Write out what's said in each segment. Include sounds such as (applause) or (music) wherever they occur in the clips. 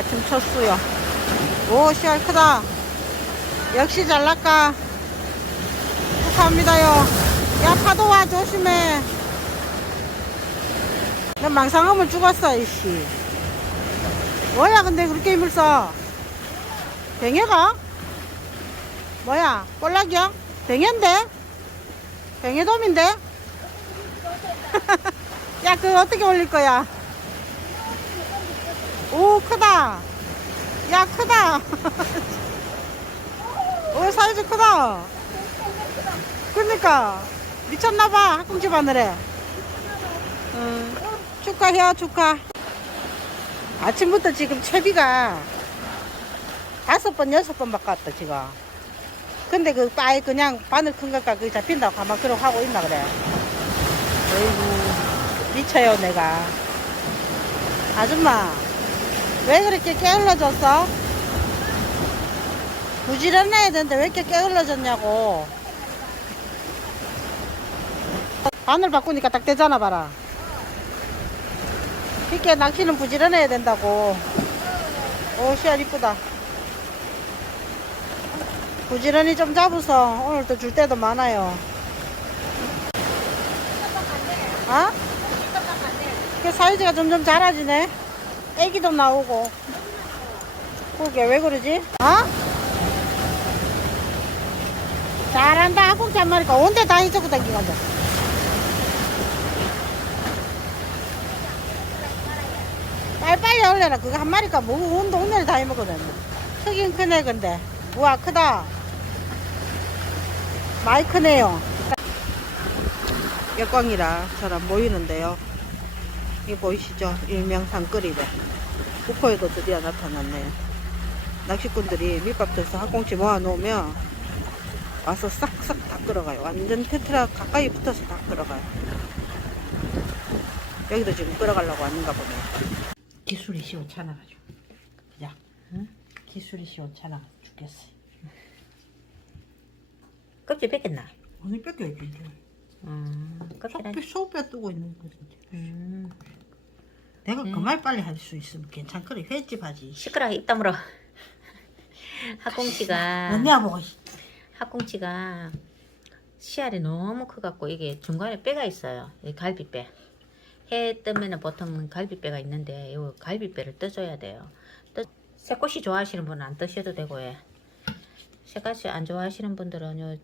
아침 첫 수요. 오, 씨알 크다. 역시 잘 날까. 축하합니다요. 야, 파도 와, 조심해. 나 망상하면 죽었어, 이씨. 뭐야, 근데 그렇게 힘을 써? 뱅해가? 뭐야, 꼴락이야? 뱅해인데? 뱅해돔인데? (laughs) 야, 그거 어떻게 올릴 거야? 오, 크다. 야, 크다. (laughs) 오, 사이즈 크다. 그러니까 미쳤나봐 학공지 바늘에. 응. 축하해요, 축하. 아침부터 지금 채비가 다섯 번, 여섯 번 바꿨다, 지금. 근데 그 빠이 그냥 바늘 큰 것까 그게 잡힌다고 가만 그러고 하고 있나 그래. 어이구, 미쳐요, 내가. 아줌마, 왜 그렇게 게을러졌어? 부지런해야 되는데 왜 이렇게 게을러졌냐고. 바늘 바꾸니까 딱 되잖아, 봐라. 이렇게 낚시는 부지런해야 된다고. 오, 씨알 이쁘다. 부지런히 좀 잡아서 오늘 또줄 때도 많아요. 어? 그 사이즈가 점점 작아지네. 애기도 나오고. 그게 왜 그러지? 어? 잘한다. 학국지 한 마리가 온데 다 잊고 다니간다. 빨리빨리 올려라. 그거 한 마리가 뭐, 온 동네를 다 해먹거든. 크긴 크네, 근데. 우와, 크다. 많이 크네요. 역광이라 잘안 보이는데요. 이 보이시죠? 일명 산거리래. 북포에도 드디어 나타났네요. 낚시꾼들이 밑밥 쳐서 학꽁치 모아놓으면 와서 싹싹 다 끌어가요. 완전 테트라 가까이 붙어서 다 끌어가요. 여기도 지금 끌어가려고 하는가 보네요. 기술이 시원찮아가지고. 야, 응? 기술이 시원찮아 죽겠어. 껍질 뺏겼나? 오늘 뺏겨야지. 음, 껍질 안. 소뼈 뜨고 있는 거지. 음, 내가 음. 그말 빨리 할 수 있으면 괜찮거든. 횟집 하지. 시끄러 입 다물어. (laughs) 학꽁치가 언니야 보고 씨. 학꽁치가 씨알이 너무 커갖고 이게 중간에 뼈가 있어요. 이 갈비뼈. 해 뜨면은 보통 갈비뼈가 있는데 이 갈비뼈를 떠줘야 돼요. 떠, 새꼬시 좋아하시는 분은 안 떠셔도 되고 예. 새꼬시 안 좋아하시는 분들은 요,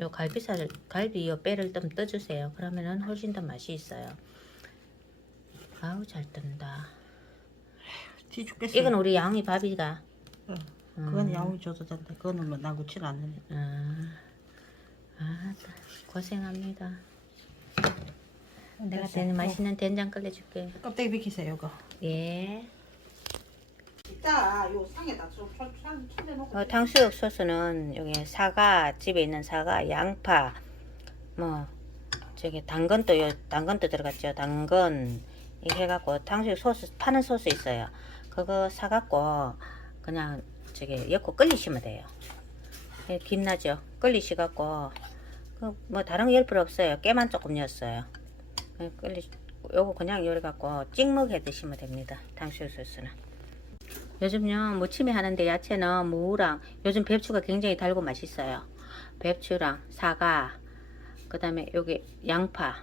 요 갈비살을 갈비 요 뼈를 좀 떠주세요. 그러면은 훨씬 더 맛이 있어요. 아우 잘 뜬다. 뒤 죽겠어. 이건 우리 양이 밥이가. 어, 그건 야옹이 줘도 된다. 그거는 뭐 나구치는 않는데. 아, 아, 고생합니다. 내가. 된 맛있는 된장 끓여줄게. 껍데기 비키세요 이거. 예. 이따 요 상에다 쳐내놓고. 어, 탕수육 소스는 여기 사과 집에 있는 사과, 양파, 뭐 저기 당근도 요 당근도 들어갔죠. 당근 이 해갖고 탕수육 소스 파는 소스 있어요. 그거 사갖고 그냥 저기 엮고 끓이시면 돼요. 예, 김나죠. 끓이시갖고 그뭐 다른 거 열 필요 없어요. 깨만 조금 넣었어요. 예, 끓이 요거 그냥 요래 갖고 찍먹 해 드시면 됩니다. 탕수육 소스는. 요즘요 무침이 하는데 야채는 무랑 요즘 배추가 굉장히 달고 맛있어요. 배추랑 사과 그 다음에 여기 양파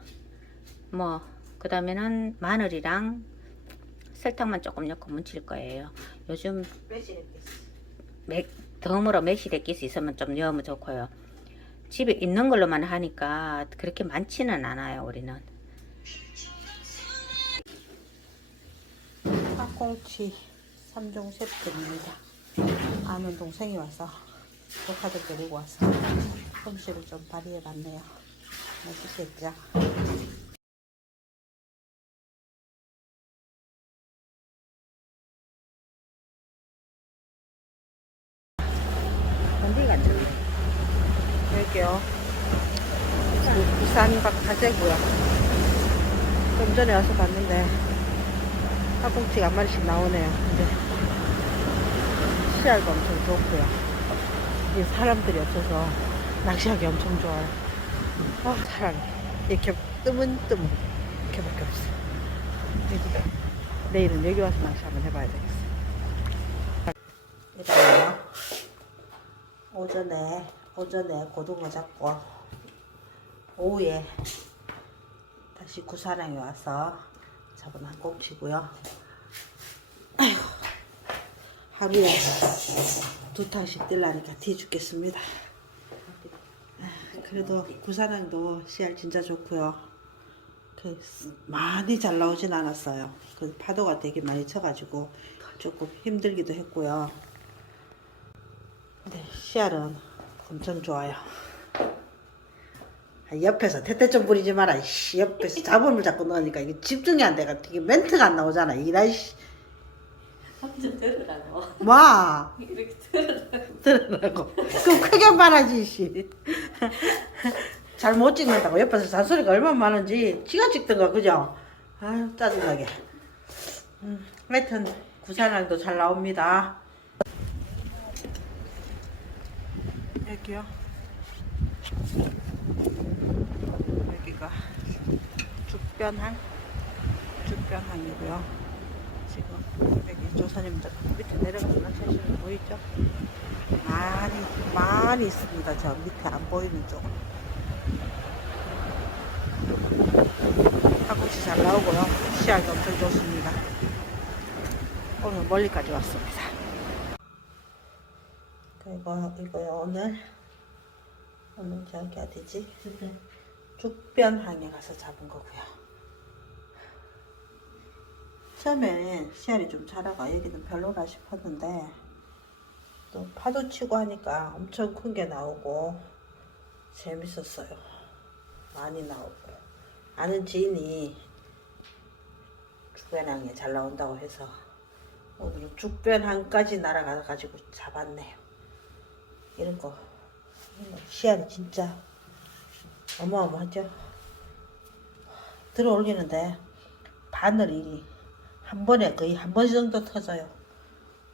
뭐 그 다음에는 마늘이랑 설탕만 조금 넣고 무칠 거예요. 요즘. 맥, 덤으로 끼수 있으면 좀 넣으면 좋고요. 집에 있는 걸로만 하니까 그렇게 많지는 않아요, 우리는. 팥꽁치 3종 세트입니다. 아는 동생이 와서 조카들 데리고 와서 솜씨를 좀 발휘해봤네요. 맛있겠죠? 어디 갔죠? 여기요. 부- 부산 박하재고요. 좀 전에 와서 봤는데 팥꽁치가 한 마리씩 나오네요. 근데 씨알도 엄청 좋고요. 이게 사람들이 없어서 낚시하기 엄청 좋아요. 아, 사랑해. 이렇게 뜨문뜨문 이렇게밖에. 여기. 내일은 여기 와서 낚시 한번 해봐야 되겠어요. 이따요. 오전에 오전에 고등어 잡고 오후에 다시 구사랑에 와서 잡은 한 꽁치고요. 하루에 두 탕씩 뜰라니까 뒤 죽겠습니다. 아, 그래도 구사랑도 씨알 진짜 좋고요. 그 많이 잘 나오진 않았어요. 그 파도가 되게 많이 쳐가지고 조금 힘들기도 했고요. 네, 씨알은 엄청 좋아요. 아, 옆에서 태태 좀 부리지 마라. 씨, 옆에서 잡음을 자꾸 넣으니까 이게 집중이 안 돼가 이게 멘트가 안 나오잖아. 이라 씨. 좀 들으라고. 와. 이렇게 들으라고. 들으라고. 그럼 크게 말하지 씨. 잘 못 찍는다고 옆에서 잔소리가 얼마나 많은지 지가 찍던가 그죠? 아유 짜증나게. 음, 하여튼 구산랑도 잘 나옵니다. 여기요. 여기가 죽변항 죽변항이고요. 지금 여기 조사님들 밑에 낚시하시는 거 보이죠? 많이 많이 있습니다. 저 밑에 안 보이는 쪽. 한국시 잘 나오고요. 시야가 엄청 좋습니다. 오늘 멀리까지 왔습니다. 그리고 이거요 오늘 오늘 저기 어디지? 죽변항에 가서 잡은 거고요. 처음에는 시야이 좀 자라가 여기는 별로라 싶었는데 또 파도 치고 하니까 엄청 큰 게 나오고 재밌었어요. 많이 나오고 아는 지인이 죽변항에 잘 나온다고 해서 오늘은 죽변항까지 날아가 가지고 잡았네요. 이런 거 시야는 진짜 어마어마하죠. 들어 올리는데 바늘이 한 번에 거의 한 번 정도 터져요.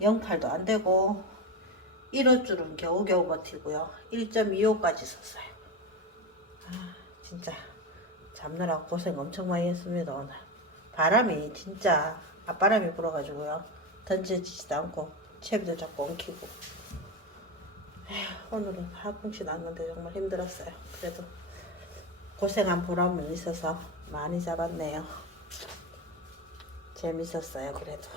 0.8도 안 되고 1호줄은 겨우겨우 버티고요. 1.25까지 썼어요. 아, 진짜 잡느라고 고생 엄청 많이 했습니다, 오늘. 바람이 진짜 앞바람이 불어가지고요. 던져지지도 않고 채비도 자꾸 엉키고. 에휴, 오늘은 하품씩 났는데 정말 힘들었어요. 그래도 고생한 보람은 있어서 많이 잡았네요. 재밌었어요, 그래도.